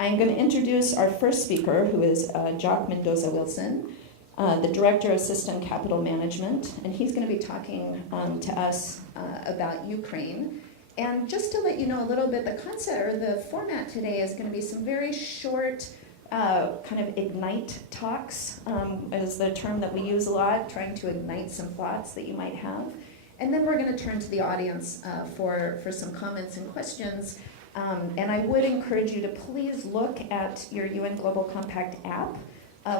I'm going to introduce our first speaker, who is Jock Mendoza the Wilson, the Director of System Capital Management, and he's going to be talking to us about Ukraine. And just to let you know a little bit, the concept or the format today is going to be some very short kind of ignite talks, is the term that we use a lot, trying to ignite some thoughts that you might have. And then we're going to turn to the audience for some comments and questions. And I would encourage you to please look at your UN Global Compact app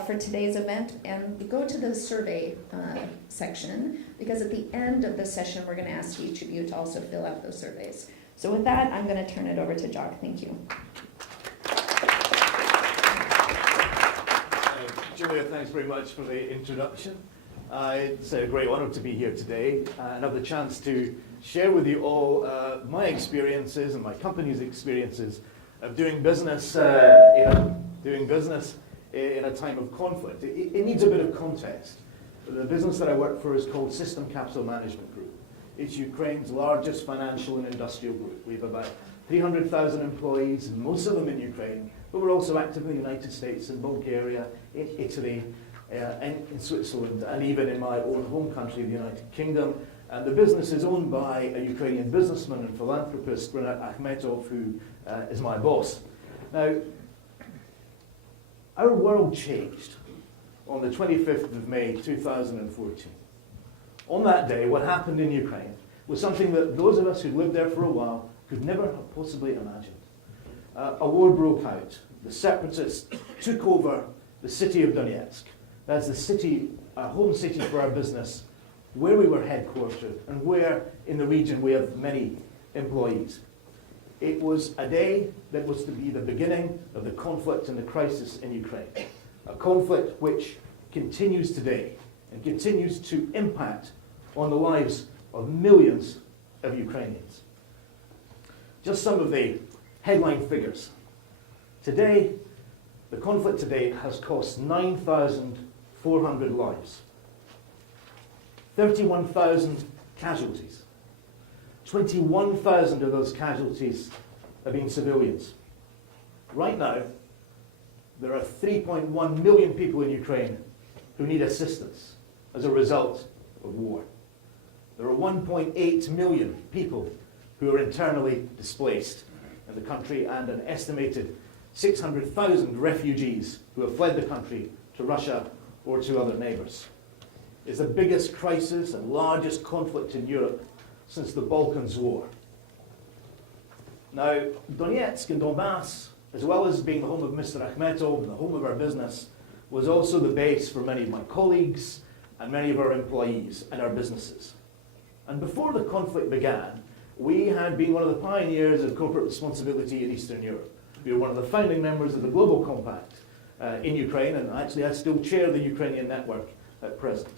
for today's event and go to the survey section, because at the end of the session we're going to ask each of you to also fill out those surveys. So with that, I'm going to turn it over to Jock. Thank you. Julia, thanks very much for the introduction. It's a great honor to be here today and have the chance to share with you all my experiences and my company's experiences of doing business in a time of conflict. It needs a bit of context. The business that I work for is called System Capital Management Group. It's Ukraine's largest financial and industrial group. We have about 300,000 employees, most of them in Ukraine, but we're also active in the United States, in Bulgaria, in Italy, in Switzerland, and even in my own home country, the United Kingdom. And the business is owned by a Ukrainian businessman and philanthropist, Rinat Akhmetov, who is my boss. Now, our world changed on the 25th of May, 2014. On that day, what happened in Ukraine was something that those of us who lived there for a while could never have possibly imagined. A war broke out. The separatists took over the city of Donetsk. That's the city, our home city for our business, where we were headquartered and where in the region we have many employees. It was a day that was to be the beginning of the conflict and the crisis in Ukraine. A conflict which continues today and continues to impact on the lives of millions of Ukrainians. Just some of the headline figures. Today, the conflict today has cost 9,400 lives, 31,000 casualties. 21,000 of those casualties have been civilians. Right now, there are 3.1 million people in Ukraine who need assistance as a result of war. There are 1.8 million people who are internally displaced in the country, and an estimated 600,000 refugees who have fled the country to Russia or to other neighbours. It's the biggest crisis and largest conflict in Europe since the Balkans War. Now, Donetsk and Donbass, as well as being the home of Mr. Akhmetov and the home of our business, was also the base for many of my colleagues and many of our employees and our businesses. And before the conflict began, we had been one of the pioneers of corporate responsibility in Eastern Europe. We were one of the founding members of the Global Compact in Ukraine, and actually I still chair the Ukrainian network at present.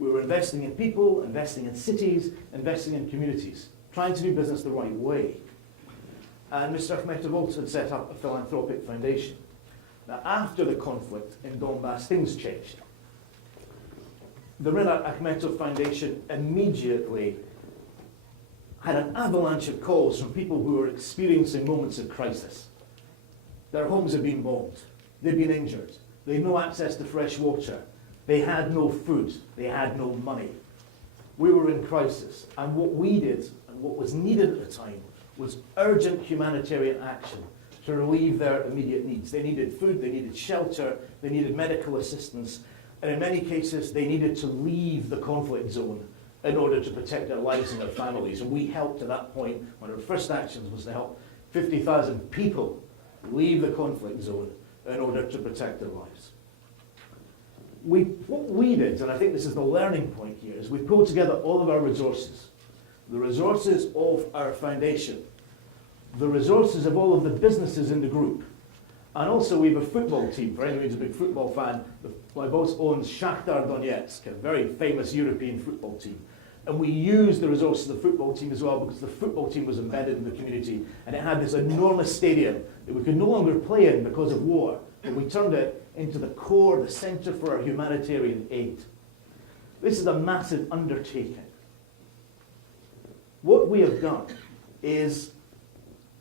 We were investing in people, investing in cities, investing in communities, trying to do business the right way. And Mr. Akhmetov also had set up a philanthropic foundation. Now, after the conflict in Donbass, things changed. The Rinat Akhmetov Foundation immediately had an avalanche of calls from people who were experiencing moments of crisis. Their homes had been bombed. They'd been injured. They had no access to fresh water. They had no food. They had no money. We were in crisis. And what we did, and what was needed at the time, was urgent humanitarian action to relieve their immediate needs. They needed food, they needed shelter, they needed medical assistance, and in many cases, they needed to leave the conflict zone in order to protect their lives and their families. And we helped at that point. One of our first actions was to help 50,000 people leave the conflict zone in order to protect their lives. What we did, and I think this is the learning point here, is we pulled together all of our resources, the resources of our foundation, the resources of all of the businesses in the group, and also we have a football team. For anyone who's a big football fan, my boss owns Shakhtar Donetsk, a very famous European football team. And we used the resources of the football team as well, because the football team was embedded in the community, and it had this enormous stadium that we could no longer play in because of war, but we turned it into the core, the centre for our humanitarian aid. This is a massive undertaking. What we have done is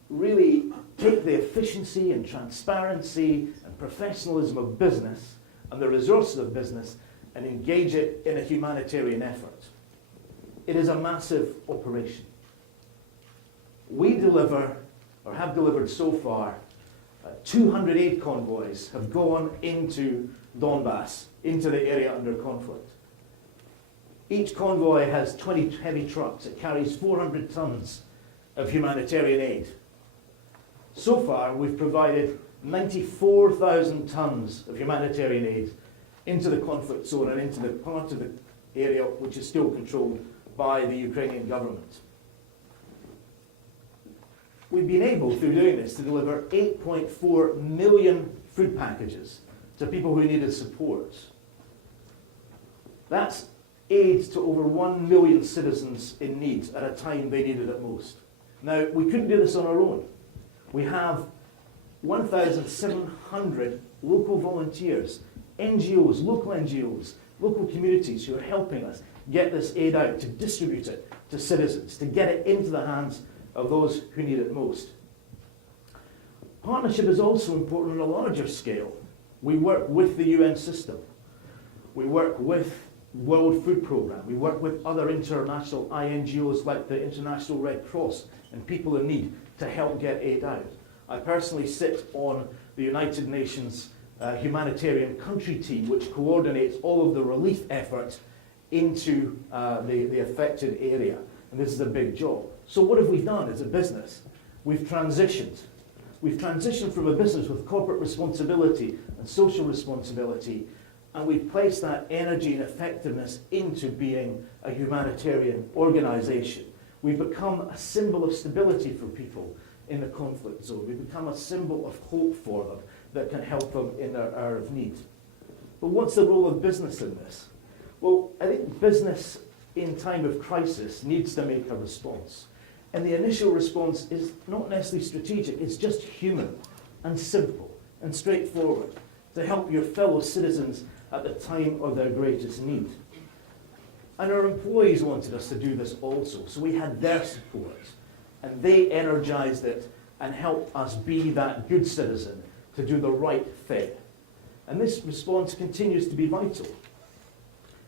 really take the efficiency and transparency and professionalism of business and the resources of business and engage it in a humanitarian effort. It is a massive operation. We deliver, or have delivered so far, 200 aid convoys have gone into Donbass, into the area under conflict. Each convoy has 20 heavy trucks. It carries 400 tons of humanitarian aid. So far, we've provided 94,000 tons of humanitarian aid into the conflict zone and into the part of the area which is still controlled by the Ukrainian government. We've been able, through doing this, to deliver 8.4 million food packages to people who needed support. That's aid to over 1 million citizens in need at a time they needed it most. Now, we couldn't do this on our own. We have 1,700 local volunteers, NGOs, local communities who are helping us get this aid out, to distribute it to citizens, to get it into the hands of those who need it most. Partnership is also important on a larger scale. We work with the UN system. We work with World Food Programme. We work with other international INGOs like the International Red Cross and people in need to help get aid out. I personally sit on the United Nations humanitarian country team, which coordinates all of the relief effort into the affected area. And this is a big job. So what have we done as a business? We've transitioned. We've transitioned from a business with corporate responsibility and social responsibility, and we've placed that energy and effectiveness into being a humanitarian organisation. We've become a symbol of stability for people in the conflict zone. We've become a symbol of hope for them that can help them in their hour of need. But what's the role of business in this? Well, I think business in time of crisis needs to make a response. And the initial response is not necessarily strategic, it's just human and simple and straightforward to help your fellow citizens at the time of their greatest need. And our employees wanted us to do this also, so we had their support. And they energized it and helped us be that good citizen to do the right thing. And this response continues to be vital.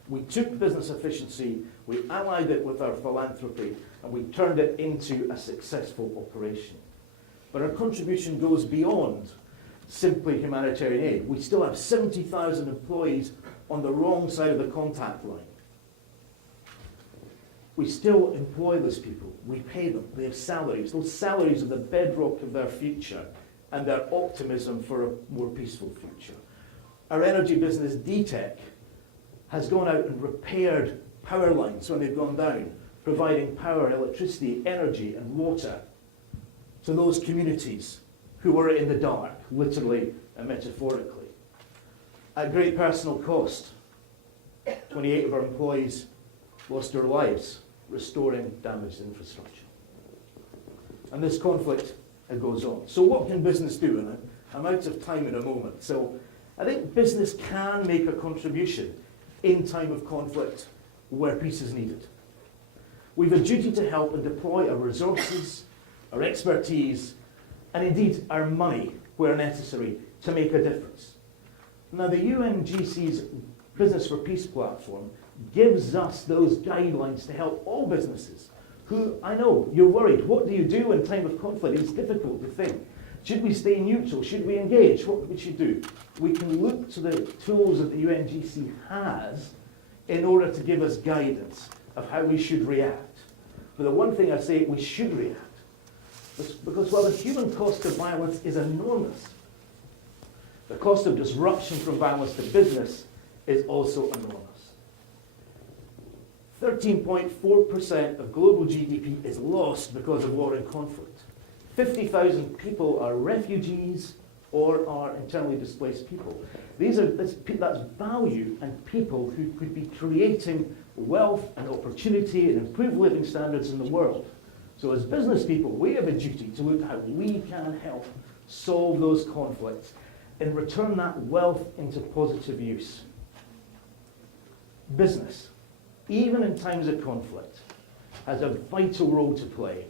We took business efficiency, we allied it with our philanthropy, and we turned it into a successful operation. But our contribution goes beyond simply humanitarian aid. We still have 70,000 employees on the wrong side of the contact line. We still employ those people. We pay them. They have salaries. Those salaries are the bedrock of their future and their optimism for a more peaceful future. Our energy business, DTEC, has gone out and repaired power lines when they've gone down, providing power, electricity, energy and water to those communities who were in the dark, literally and metaphorically. At great personal cost, 28 of our employees lost their lives restoring damaged infrastructure. And this conflict, it goes on. So what can business do? And I'm out of time in a moment. So I think business can make a contribution in time of conflict where peace is needed. We've a duty to help and deploy our resources, our expertise, and indeed our money where necessary to make a difference. Now the UNGC's Business for Peace platform gives us those guidelines to help all businesses who, I know, you're worried. What do you do in time of conflict? It's difficult to think. Should we stay neutral? Should we engage? What we should do? We can look to the tools that the UNGC has in order to give us guidance of how we should react. But the one thing I say, we should react. Because while the human cost of violence is enormous, the cost of disruption from violence to business is also enormous. 13.4% of global GDP is lost because of war and conflict. 50,000 people are refugees or are internally displaced people. That's value and people who could be creating wealth and opportunity and improved living standards in the world. So as business people, we have a duty to look at how we can help solve those conflicts and return that wealth into positive use. Business, even in times of conflict, has a vital role to play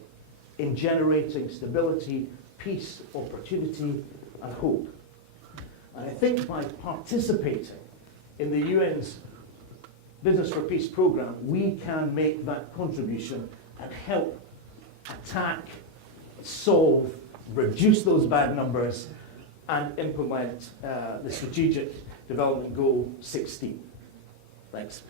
in generating stability, peace, opportunity, and hope. And I think by participating in the UN's Business for Peace program, we can make that contribution and help attack, solve, reduce those bad numbers, and implement the Strategic Development Goal 16. Thanks.